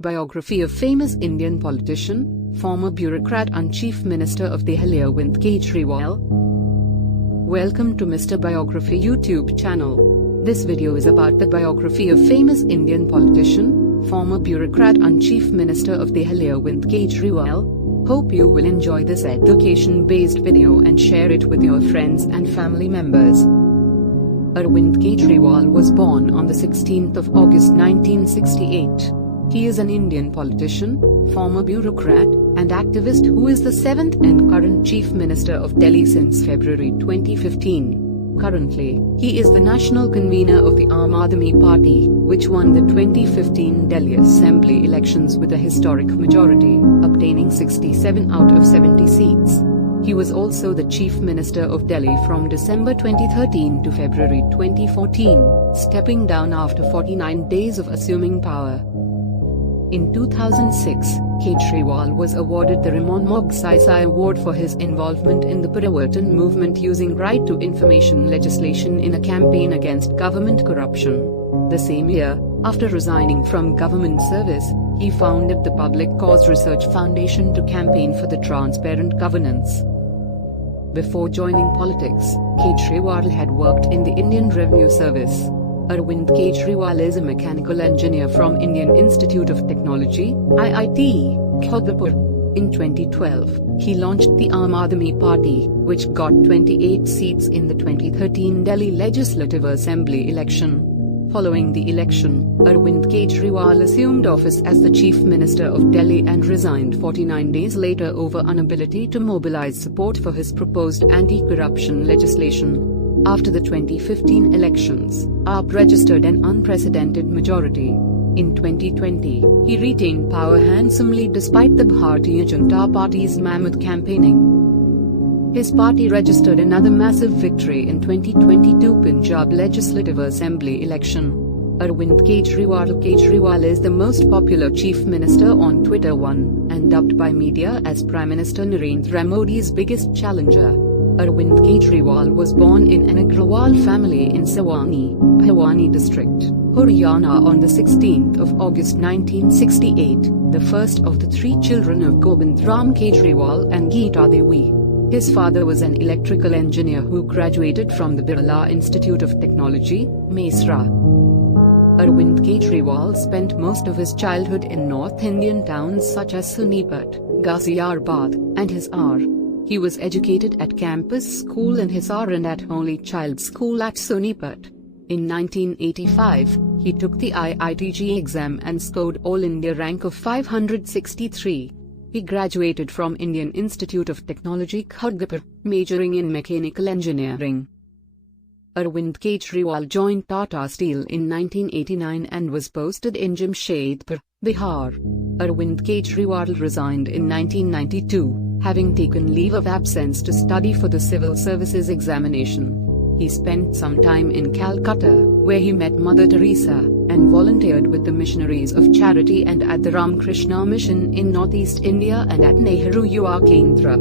Biography of famous Indian politician, former bureaucrat and Chief Minister of Dehli Arvind Kejriwal. Welcome to Mr. Biography YouTube channel. This video is about the biography of famous Indian politician, former bureaucrat and Chief Minister of Dehli Arvind Kejriwal. Hope you will enjoy this education-based video and share it with your friends and family members. Arvind Kejriwal was born on the 16th of August 1968. He is an Indian politician, former bureaucrat, and activist who is the 7th and current Chief Minister of Delhi since February 2015. Currently, he is the national convener of the Aam Aadmi Party, which won the 2015 Delhi Assembly elections with a historic majority, obtaining 67 out of 70 seats. He was also the Chief Minister of Delhi from December 2013 to February 2014, stepping down after 49 days of assuming power. In 2006, Kejriwal was awarded the Ramon Magsaysay Award for his involvement in the Bureaucrat movement using right to information legislation in a campaign against government corruption. The same year, after resigning from government service, he founded the Public Cause Research Foundation to campaign for the transparent governance. Before joining politics, Kejriwal had worked in the Indian Revenue Service. Arvind Kejriwal is a mechanical engineer from Indian Institute of Technology, IIT, Kharagpur. In 2012, he launched the Aam Aadmi Party, which got 28 seats in the 2013 Delhi Legislative Assembly election. Following the election, Arvind Kejriwal assumed office as the Chief Minister of Delhi and resigned 49 days later over inability to mobilize support for his proposed anti-corruption legislation. After the 2015 elections, AAP registered an unprecedented majority. In 2020, he retained power handsomely despite the Bharatiya Janata Party's mammoth campaigning. His party registered another massive victory in 2022 Punjab Legislative Assembly election. Arvind Kejriwal is the most popular Chief Minister on Twitter and dubbed by media as Prime Minister Narendra Modi's biggest challenger. Arvind Kejriwal was born in an Agrawal family in Sawani, Bhiwani district, Haryana on the 16th of August 1968, the first of the three children of Gobind Ram Kejriwal and Geeta Devi. His father was an electrical engineer who graduated from the Birla Institute of Technology, Mesra. Arvind Kejriwal spent most of his childhood in North Indian towns such as Sonipat, Ghaziabad, and Hisar. He was educated at campus school in Hisar and at Holy Child School at Sonipat. In 1985, he took the IITG exam and scored All India rank of 563. He graduated from Indian Institute of Technology Kharagpur, majoring in mechanical engineering. Arvind Kejriwal joined Tata Steel in 1989 and was posted in Jamshedpur, Bihar. Arvind Kejriwal resigned in 1992. Having taken leave of absence to study for the civil services examination. He spent some time in Calcutta, where he met Mother Teresa, and volunteered with the missionaries of charity and at the Ramakrishna Mission in Northeast India and at Nehru Yuva Kendra.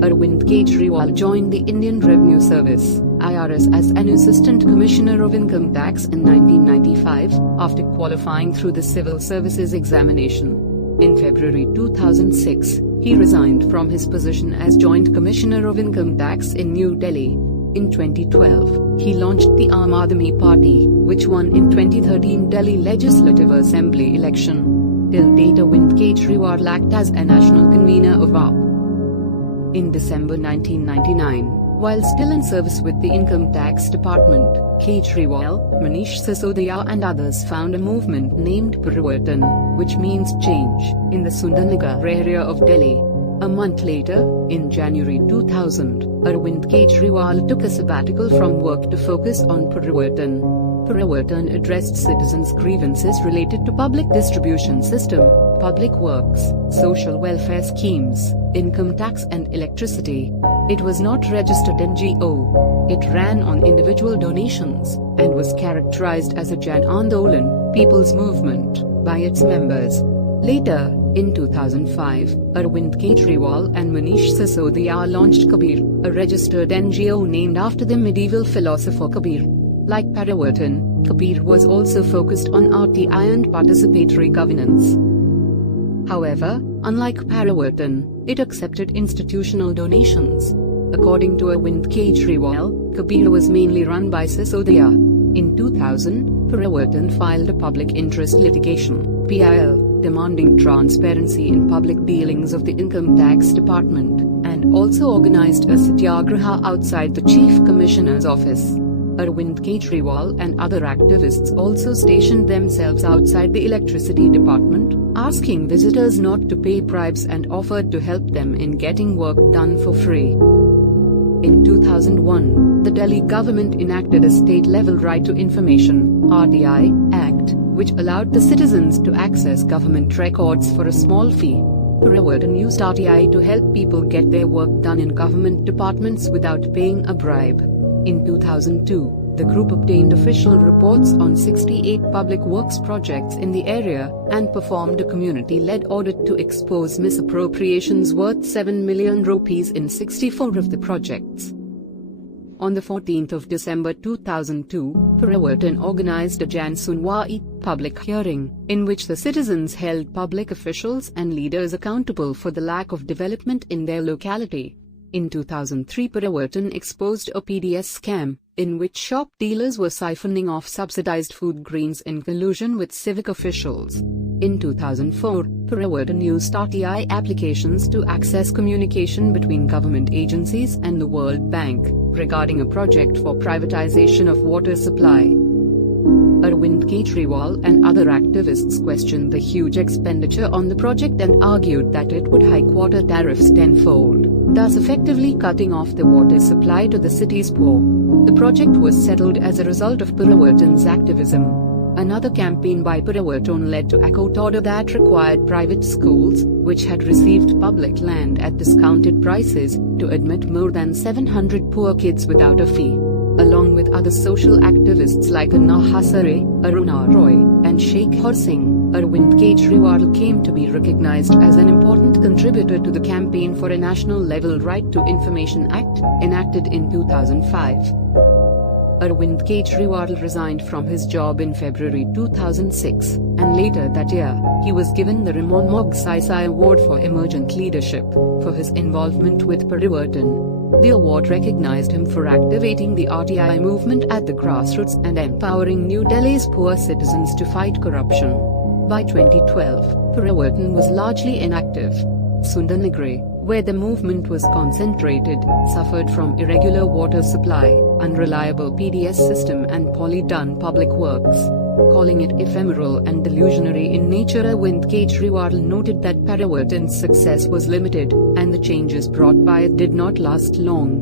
Arvind Kejriwal joined the Indian Revenue Service, IRS, as an Assistant Commissioner of Income Tax in 1995, after qualifying through the Civil Services examination. In February 2006, he resigned from his position as Joint Commissioner of Income Tax in New Delhi. In 2012, he launched the Aam Aadmi Party, which won in 2013 Delhi Legislative Assembly election. Till date, Arvind Kejriwal acted as a national convener of AAP. In December 1999, while still in service with the Income Tax Department, Kejriwal, Manish Sisodia and others found a movement named Bureaucrat, which means change, in the Sundarnagar area of Delhi. A month later, in January 2000, Arvind Kejriwal took a sabbatical from work to focus on Bureaucrat. Bureaucrat addressed citizens' grievances related to public distribution system, public works, social welfare schemes, income tax and electricity. It was not registered NGO. It ran on individual donations, and was characterized as a Jan Andolan, people's movement, by its members. Later, in 2005, Arvind Kejriwal and Manish Sisodia launched Kabir, a registered NGO named after the medieval philosopher Kabir. Like Parivartan, Kabir was also focused on RTI and participatory governance. However, unlike Parivartan, it accepted institutional donations. According to Arvind Kejriwal, Kabir was mainly run by Sisodia. In 2000, Parivartan filed a public interest litigation (PIL), demanding transparency in public dealings of the Income Tax Department, and also organized a satyagraha outside the Chief Commissioner's office. Arvind Kejriwal and other activists also stationed themselves outside the Electricity Department, asking visitors not to pay bribes and offered to help them in getting work done for free. In 2001, the Delhi government enacted a state-level Right to Information (RTI) Act, which allowed the citizens to access government records for a small fee. Parivartan used RTI to help people get their work done in government departments without paying a bribe. In 2002, the group obtained official reports on 68 public works projects in the area, and performed a community-led audit to expose misappropriations worth 7 million rupees in 64 of the projects. On the 14th of December 2002, Parivartan organized a Jan Sunwai public hearing, in which the citizens held public officials and leaders accountable for the lack of development in their locality. In 2003, Parivartan exposed a PDS scam, in which shop dealers were siphoning off subsidized food grains in collusion with civic officials. In 2004, Parivartan used RTI applications to access communication between government agencies and the World Bank, regarding a project for privatization of water supply. Arvind Kejriwal and other activists questioned the huge expenditure on the project and argued that it would hike water tariffs tenfold, thus effectively cutting off the water supply to the city's poor. The project was settled as a result of Parivartan's activism. Another campaign by Parivartan led to a court order that required private schools, which had received public land at discounted prices, to admit more than 700 poor kids without a fee. Along with other social activists like Anna Hasare, Aruna Roy, and Sheikh Singh, Arvind Kejriwal came to be recognized as an important contributor to the campaign for a national-level Right to Information Act, enacted in 2005. Arvind Kejriwal resigned from his job in February 2006, and later that year, he was given the Ramon Magsaysay Award for Emergent Leadership, for his involvement with Parivartan. The award recognized him for activating the RTI movement at the grassroots and empowering New Delhi's poor citizens to fight corruption. By 2012, Parivartan was largely inactive. Sundarnagar, where the movement was concentrated, suffered from irregular water supply, unreliable PDS system and poorly done public works. Calling it ephemeral and delusionary in nature, Arvind Kejriwal noted that Parivartan's success was limited, and the changes brought by it did not last long.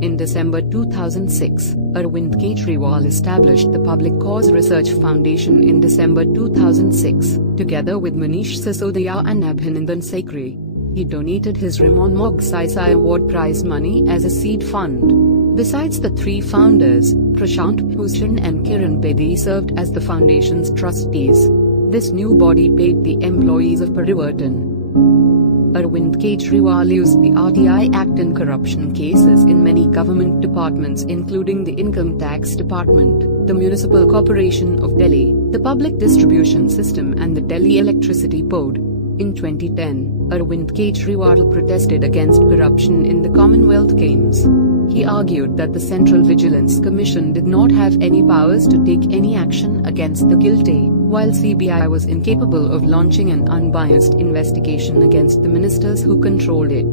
In December 2006, Arvind Kejriwal established the Public Cause Research Foundation in December 2006, together with Manish Sisodia and Abhinandan Sekri. He donated his Ramon Magsaysay Award prize money as a seed fund. Besides the three founders, Prashant Bhushan and Kiran Bedi served as the foundation's trustees. This new body paid the employees of Parivartan. Arvind Kejriwal used the RTI Act in corruption cases in many government departments, including the Income Tax Department, the Municipal Corporation of Delhi, the Public Distribution System and the Delhi Electricity Board. In 2010, Arvind Kejriwal protested against corruption in the Commonwealth Games. He argued that the Central Vigilance Commission did not have any powers to take any action against the guilty, while CBI was incapable of launching an unbiased investigation against the ministers who controlled it.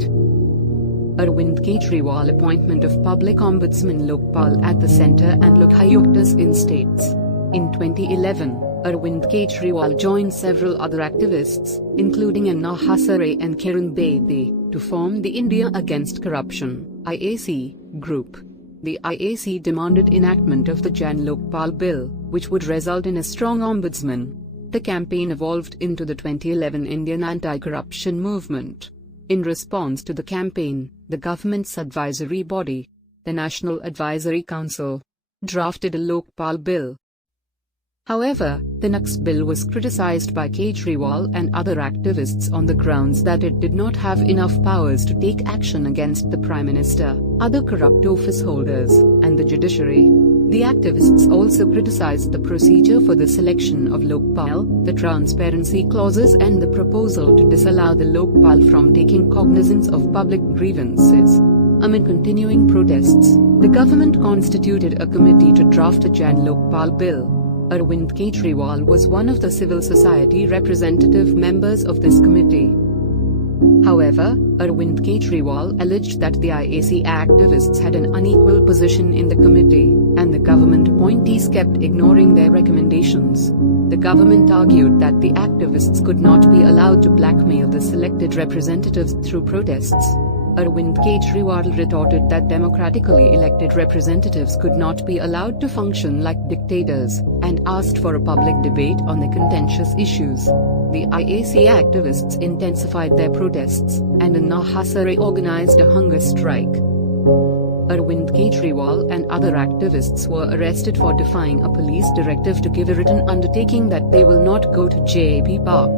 Arvind Kejriwal appointment of Public Ombudsman Lokpal at the centre and Lokayuktas in states. In 2011, Arvind Kejriwal joined several other activists, including Anna Hasare and Kiran Bedi, to form the India Against Corruption (IAC) group. The IAC demanded enactment of the Jan Lokpal Bill, which would result in a strong ombudsman. The campaign evolved into the 2011 Indian anti-corruption movement. In response to the campaign, the government's advisory body, the National Advisory Council, drafted a Lokpal Bill. However, the Nux bill was criticized by Kejriwal and other activists on the grounds that it did not have enough powers to take action against the Prime Minister, other corrupt office holders, and the judiciary. The activists also criticized the procedure for the selection of Lokpal, the transparency clauses and the proposal to disallow the Lokpal from taking cognizance of public grievances. Amid continuing protests, the government constituted a committee to draft a Jan Lokpal bill. Arvind Kejriwal was one of the civil society representative members of this committee. However, Arvind Kejriwal alleged that the IAC activists had an unequal position in the committee, and the government appointees kept ignoring their recommendations. The government argued that the activists could not be allowed to blackmail the selected representatives through protests. Arvind Kejriwal retorted that democratically elected representatives could not be allowed to function like dictators, and asked for a public debate on the contentious issues. The IAC activists intensified their protests, and in Nahasare organized a hunger strike. Arvind Kejriwal and other activists were arrested for defying a police directive to give a written undertaking that they will not go to JP Park.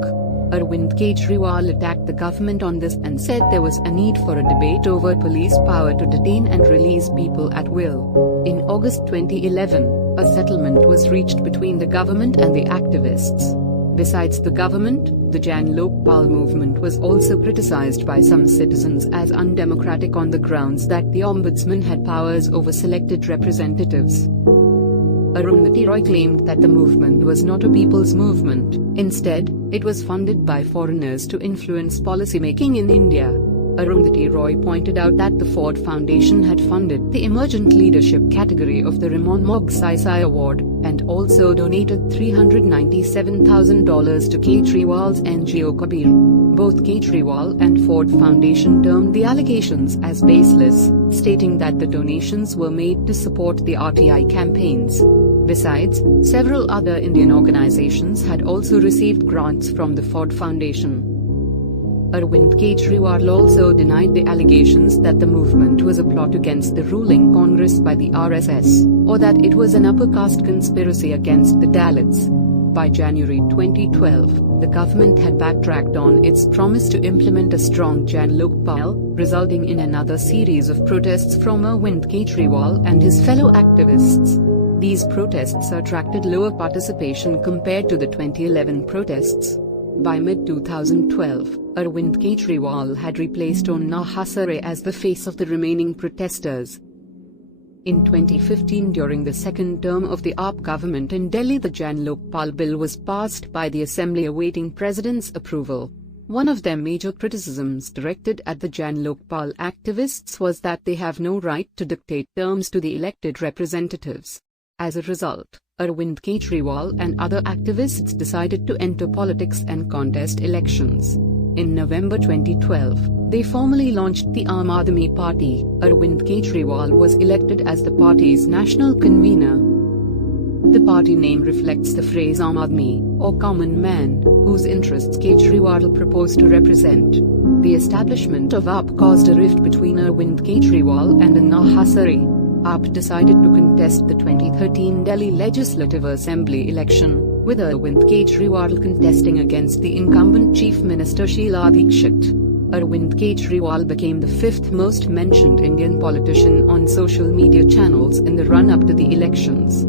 Arvind Kejriwal attacked the government on this and said there was a need for a debate over police power to detain and release people at will. In August 2011, a settlement was reached between the government and the activists. Besides the government, the Jan Lokpal movement was also criticized by some citizens as undemocratic on the grounds that the ombudsman had powers over selected representatives. Arundhati Roy claimed that the movement was not a people's movement. Instead, it was funded by foreigners to influence policymaking in India. Arundhati Roy pointed out that the Ford Foundation had funded the Emergent Leadership category of the Ramon Magsaysay Award, and also donated $397,000 to Kejriwal's NGO Kabir. Both Kejriwal and Ford Foundation termed the allegations as baseless, stating that the donations were made to support the RTI campaigns. Besides, several other Indian organizations had also received grants from the Ford Foundation. Arvind Kejriwal also denied the allegations that the movement was a plot against the ruling Congress by the RSS, or that it was an upper caste conspiracy against the Dalits. By January 2012, the government had backtracked on its promise to implement a strong Jan Lokpal, resulting in another series of protests from Arvind Kejriwal and his fellow activists. These protests attracted lower participation compared to the 2011 protests. By mid-2012, Arvind Kejriwal had replaced Anna Hasare as the face of the remaining protesters. In 2015, during the second term of the AAP government in Delhi, the Jan Lokpal bill was passed by the assembly awaiting president's approval. One of their major criticisms directed at the Jan Lokpal activists was that they have no right to dictate terms to the elected representatives. As a result, Arvind Kejriwal and other activists decided to enter politics and contest elections. In November 2012, they formally launched the Aam Aadmi Party. Arvind Kejriwal was elected as the party's national convener. The party name reflects the phrase Aam Aadmi, or common man, whose interests Kejriwal proposed to represent. The establishment of AAP caused a rift between Arvind Kejriwal and Anna Hasare. AAP decided to contest the 2013 Delhi Legislative Assembly election, with Arvind Kejriwal contesting against the incumbent Chief Minister Sheila Dikshit. Arvind Kejriwal became the fifth most mentioned Indian politician on social media channels in the run-up to the elections.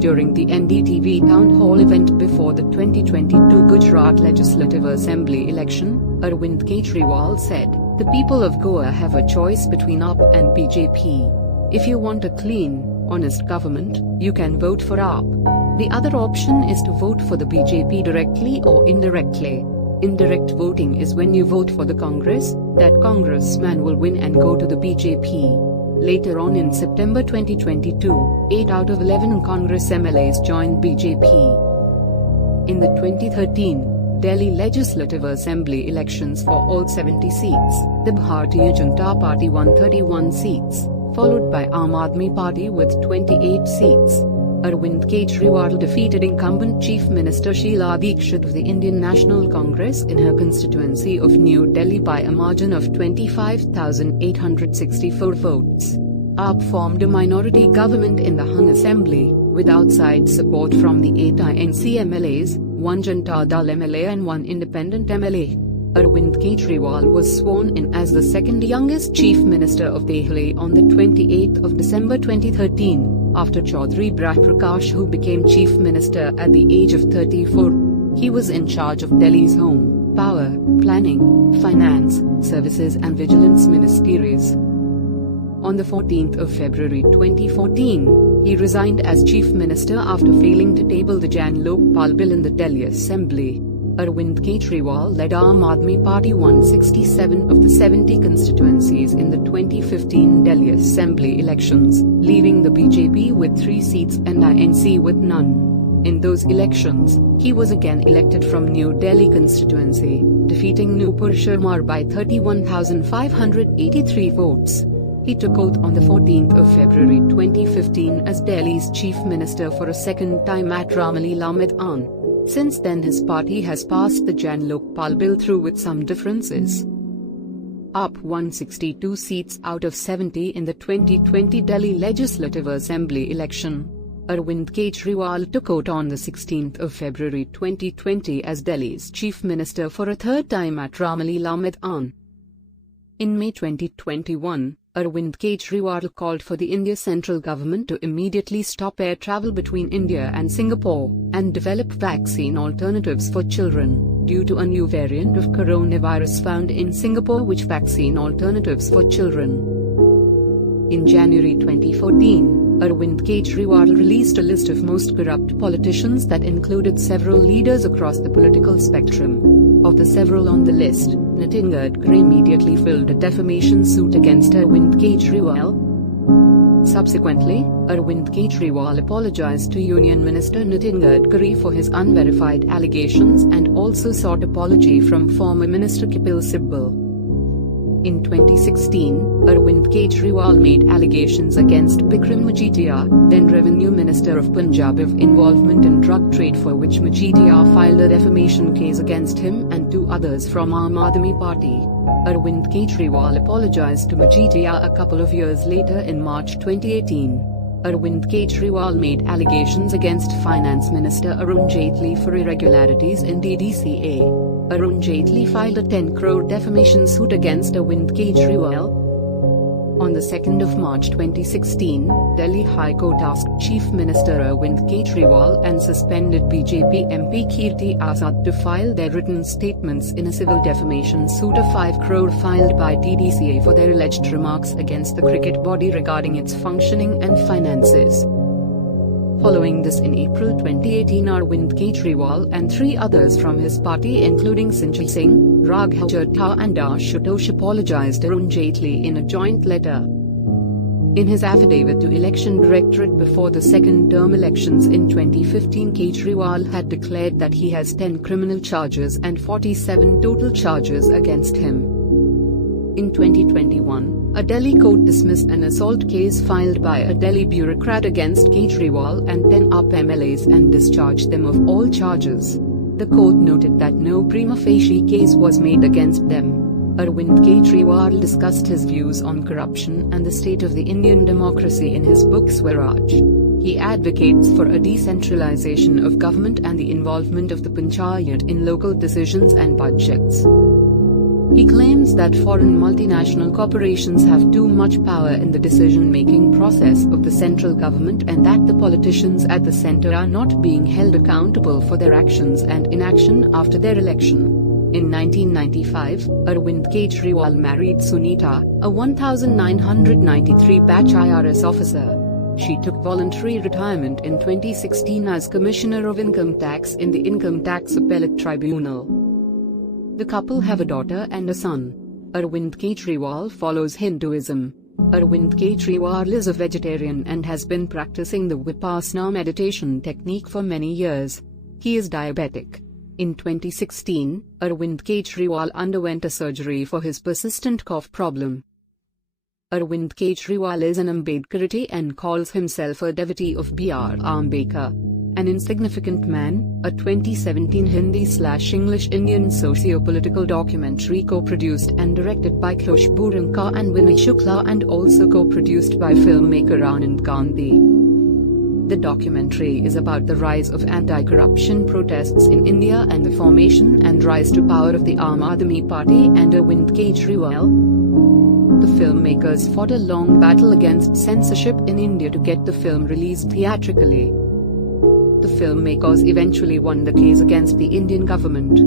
During the NDTV town hall event before the 2022 Gujarat Legislative Assembly election, Arvind Kejriwal said, "The people of Goa have a choice between AAP and BJP. If you want a clean, honest government, you can vote for AAP. The other option is to vote for the BJP directly or indirectly. Indirect voting is when you vote for the Congress, that congressman will win and go to the BJP." Later on in September 2022, 8 out of 11 Congress MLAs joined BJP. In the 2013 Delhi Legislative Assembly elections for all 70 seats, the Bharatiya Janata Party won 31 seats, followed by Aam Aadmi Party with 28 seats. Arvind Kejriwal defeated incumbent Chief Minister Sheila Dikshit of the Indian National Congress in her constituency of New Delhi by a margin of 25,864 votes. AAP formed a minority government in the hung assembly, with outside support from the 8 INC MLAs, 1 Janata Dal MLA and 1 independent MLA. Arvind Kejriwal was sworn in as the second youngest Chief Minister of Dehli on the 28th of December 2013. After Chaudhry Prakash, who became Chief Minister at the age of 34, he was in charge of Delhi's home, power, planning, finance, services and vigilance ministries. On the 14th of February 2014, he resigned as Chief Minister after failing to table the Jan Lokpal Bill in the Delhi Assembly. Arvind Kejriwal led Aam Aadmi Party won 67 of the 70 constituencies in the 2015 Delhi Assembly elections, leaving the BJP with 3 seats and INC with none. In those elections, he was again elected from New Delhi constituency, defeating Nupur Sharma by 31,583 votes. He took oath on the 14th of February 2015 as Delhi's Chief Minister for a second time at Ramalila Maidan. Since then his party has passed the Jan Lokpal Bill through with some differences. AAP won 62 seats out of 70 in the 2020 Delhi Legislative Assembly election. Arvind Kejriwal took oath on the 16th of February 2020 as Delhi's Chief Minister for a third time at Ramalila Maidan. In May 2021, Arvind Kejriwal called for the India central government to immediately stop air travel between India and Singapore, and develop vaccine alternatives for children, due to a new variant of coronavirus found in Singapore which vaccine alternatives for children. In January 2014, Arvind Kejriwal released a list of most corrupt politicians that included several leaders across the political spectrum. Of the several on the list, Nitin Gadkari immediately filed a defamation suit against Arvind Kejriwal. Subsequently, Arvind Kejriwal apologized to Union Minister Nitin Gadkari for his unverified allegations and also sought apology from former Minister Kapil Sibal. In 2016, Arvind Kejriwal made allegations against Bikram Majitia, then Revenue Minister of Punjab, of involvement in drug trade, for which Majitia filed a defamation case against him and 2 others from Aam Aadmi Party. Arvind Kejriwal apologized to Majitia a couple of years later in March 2018. Arvind Kejriwal made allegations against Finance Minister Arun Jaitley for irregularities in DDCA. Arun Jaitley filed a 10 crore defamation suit against Arvind Kejriwal. On the 2nd of March 2016, Delhi High Court asked Chief Minister Arvind Kejriwal and suspended BJP MP Kirti Asad to file their written statements in a civil defamation suit of 5 crore filed by DDCA for their alleged remarks against the cricket body regarding its functioning and finances. Following this, in April 2018, Arvind Kejriwal and 3 others from his party, including Sanjay Singh, Raghav Chadha and Ashutosh, apologized to Arun Jaitley in a joint letter. In his affidavit to Election Directorate before the second term elections in 2015, Kejriwal had declared that he has 10 criminal charges and 47 total charges against him. In 2021, a Delhi court dismissed an assault case filed by a Delhi bureaucrat against Kejriwal and 10 AAP MLAs and discharged them of all charges. The court noted that no prima facie case was made against them. Arvind Kejriwal discussed his views on corruption and the state of the Indian democracy in his book Swaraj. He advocates for a decentralization of government and the involvement of the Panchayat in local decisions and budgets. He claims that foreign multinational corporations have too much power in the decision-making process of the central government and that the politicians at the center are not being held accountable for their actions and inaction after their election. In 1995, Arvind Kejriwal married Sunita, a 1993 batch IRS officer. She took voluntary retirement in 2016 as Commissioner of Income Tax in the Income Tax Appellate Tribunal. The couple have a daughter and a son. Arvind Kejriwal follows Hinduism. Arvind Kejriwal is a vegetarian and has been practicing the Vipassana meditation technique for many years. He is diabetic. In 2016, Arvind Kejriwal underwent a surgery for his persistent cough problem. Arvind Kejriwal is an Ambedkarite and calls himself a devotee of B.R. Ambedkar. An Insignificant Man, a 2017 Hindi/English Indian socio-political documentary co-produced and directed by Khushbu Ranka and Vinay Shukla and also co-produced by filmmaker Anand Gandhi. The documentary is about the rise of anti-corruption protests in India and the formation and rise to power of the Aam Aadmi Party and Arvind Kejriwal. The filmmakers fought a long battle against censorship in India to get the film released theatrically. The filmmakers eventually won the case against the Indian government.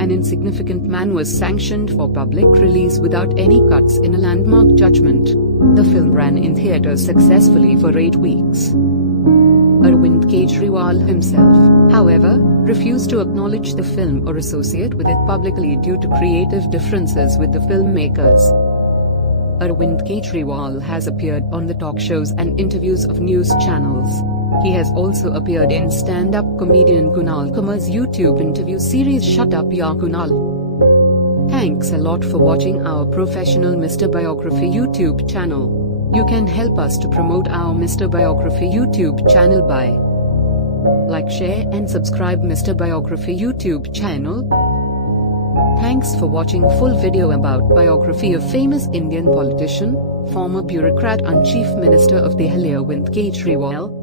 An insignificant man was sanctioned for public release without any cuts in a landmark judgment. The film ran in theaters successfully for 8 weeks. Arvind Kejriwal himself, however, refused to acknowledge the film or associate with it publicly due to creative differences with the filmmakers. Arvind Kejriwal has appeared on the talk shows and interviews of news channels. He has also appeared in stand-up comedian Kunal Kumar's YouTube interview series Shut Up Ya Kunal. Thanks a lot for watching our professional Mr. Biography YouTube channel. You can help us to promote our Mr. Biography YouTube channel by like, share and subscribe Mr. Biography YouTube channel. Thanks for watching full video about biography of famous Indian politician, former bureaucrat and Chief Minister of Dehli Arvind Kejriwal.